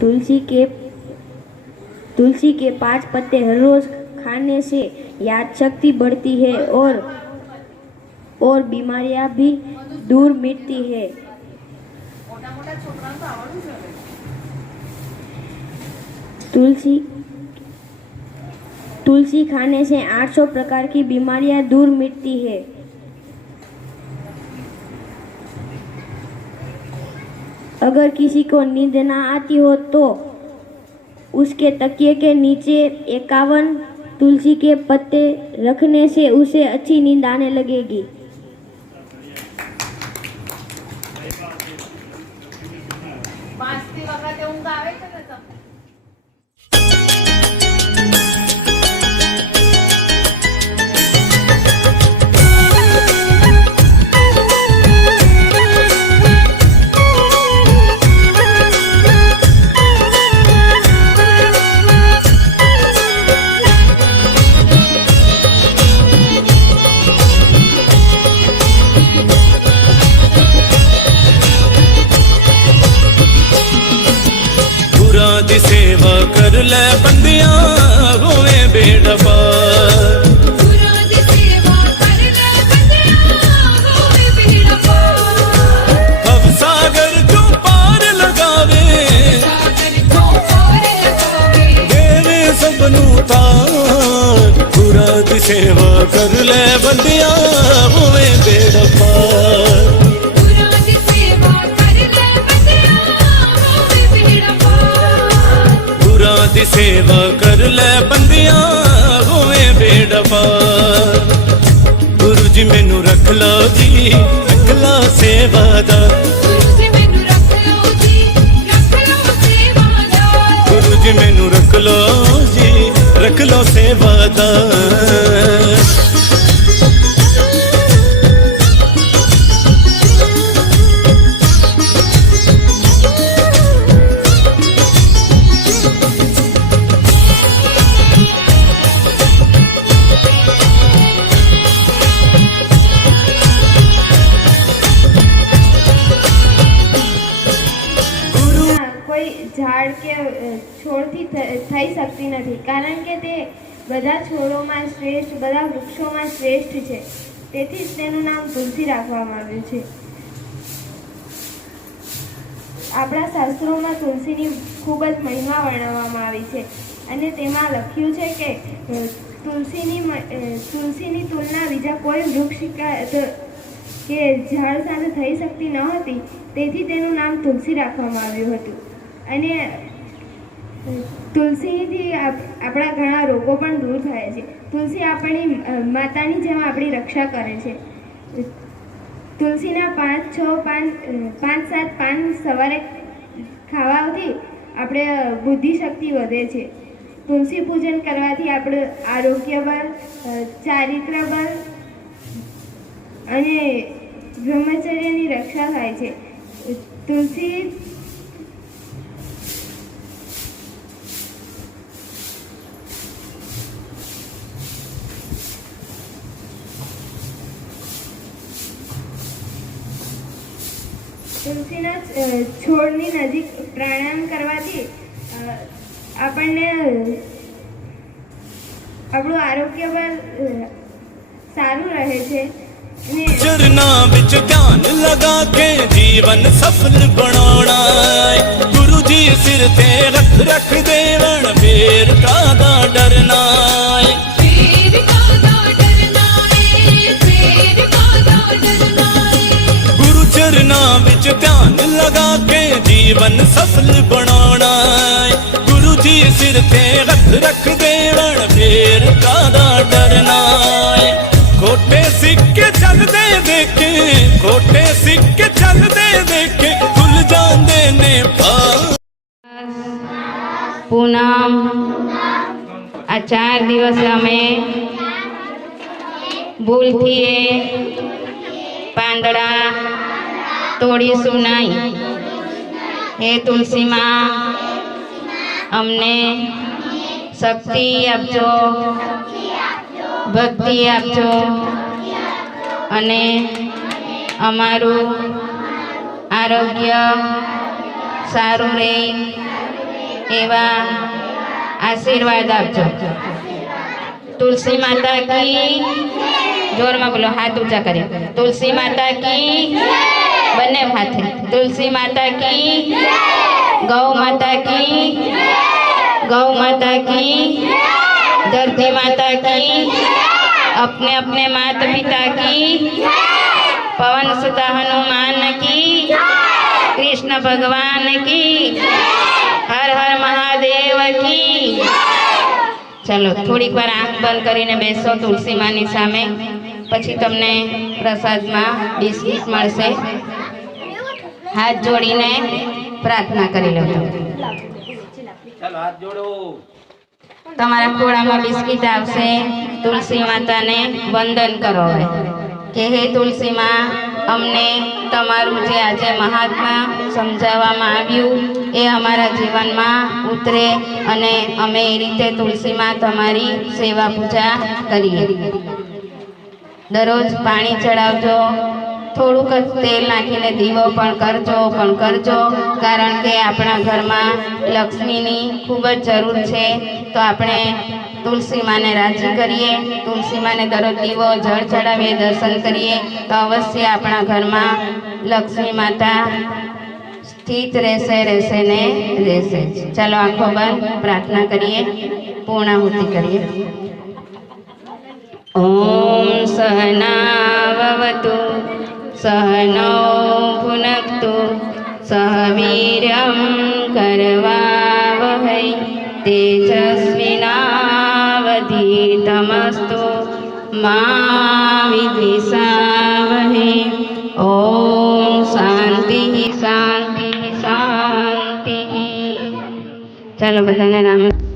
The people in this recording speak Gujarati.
तुलसी के 5 पत्ते हर रोज खाने से याद शक्ति बढ़ती है और बीमारियां भी दूर मिटती है। तुलसी खाने से 800 प्रकार की बीमारियां दूर मिटती है। अगर किसी को नींद ना आती हो तो उसके तकिए के नीचे 51 तुलसी के पत्ते रखने से उसे अच्छी नींद आने लगेगी। दी सेवा कर ले बंदियां होवे बेड़ा पार। भव सागर जो पार लगावे देवे सबनू तार। पूरा दी सेवा कर ले बंदियां होवे बेड़ा पार। दी सेवा कर ले बंदियां होवे बेड़ा पार। गुरु जी मैनू रख लो जी, रख लो सेवा दा। गुरु जी मैनू रख लो जी, रख लो सेवा दा। ઝાડ કે છોડથી થઈ શકતી નથી, કારણ કે તે બધા છોડોમાં શ્રેષ્ઠ, બધા વૃક્ષોમાં શ્રેષ્ઠ છે. તેથી જ તેનું નામ તુલસી રાખવામાં આવ્યું છે. આપણા શાસ્ત્રોમાં તુલસીની ખૂબ જ મહિમા વર્ણવવામાં આવી છે અને તેમાં લખ્યું છે કે તુલસીની તુલના બીજા કોઈ વૃક્ષ કે ઝાડ સાથે થઈ શકતી ન હતી. તેથી તેનું નામ તુલસી રાખવામાં આવ્યું હતું. અને તુલસીથી આપણા ઘણા રોગો પણ દૂર થાય છે. તુલસી આપણી માતાની જેમ આપણી રક્ષા કરે છે. તુલસીના 5-7 પાન સવારે ખાવાથી આપણે બુદ્ધિશક્તિ વધે છે. તુલસી પૂજન કરવાથી આપણું આરોગ્ય બળ, ચારિત્ર બળ અને બ્રહ્મચર્યની રક્ષા થાય છે. તુલસીના છોડની નજીક પ્રાણાયામ કરવાથી આપણને આપણું આરોગ્ય બળ સારું રહે છે. चरना बिच ध्यान लगा के जीवन सफल बनाना। गुरु जी सिर ते रख रख देवन फेर कादा डरना। गुरु चरना बिच ध्यान लगा के जीवन सफल बनाना। गुरु जी सिर ते रख रख देवन फेर कादा डरना। खोटे सिक्के चलते देखे, खोटे सिक्के चलते देखे खुल जाते ने पार। पूनम आ 4 દિવસ અમે ભૂલથી પાંદડા તોડીશું નહીં. હે તુલસી માં અમને શક્તિ આપજો, ભક્તિ આપજો અને અમારું આરોગ્ય સારું રહે એવા આશીર્વાદ આપજો. તુલસી માતા કી, જોરમાં બોલો, હાથ ઊંચા કરે. તુલસી માતા કી, બંને હાથે. તુલસી માતા કી, ગૌ માતા કી, गौ माता की, धरती माता की, अपने अपने माता पिता की, पवन सुत हनुमान की, कृष्ण भगवान की, हर हर महादेव की. चलो थोड़ी बार आंख बंद करीने बेसो तुलसी मानी सामे. પછી તમને પ્રસાદમાં બિસ્કિટ મળશે. હાથ જોડીને પ્રાર્થના કરી લો. ચાલો હાથ જોડો. તમારા ખોળામાં બિસ્કિટ આવશે. તુલસી માતાને વંદન કરો કે હે તુલસી માં, અમને તમારું જે આજે મહાત્મા સમજાવવામાં આવ્યું એ અમારા જીવનમાં ઉતરે અને અમે એ રીતે તુલસી માં તમારી સેવા પૂજા કરીએ. દરરોજ પાણી ચડાવજો, થોડુંક જ તેલ નાખીને દીવો પણ કરજો કારણ કે આપણા ઘરમાં લક્ષ્મીની ખૂબ જ જરૂર છે. તો આપણે તુલસી માને રાજી કરીએ, તુલસી માને દરરોજ દીવો જળ ચડાવીએ, દર્શન કરીએ તો અવશ્ય આપણા ઘરમાં લક્ષ્મી માતા સ્થિત રહેશે ને રહેશે. ચાલો આંખો બંધ પ્રાર્થના કરીએ, પૂર્ણાહુતિ કરીએ. ઓમ સહનાવવતુ सहनौ भुनक्तु सह वीर्यं करवावहै तेजस्विनावधीतमस्तु मा विद्विषावहै. ओम शांति शांति शांति. चलो बधाने राम.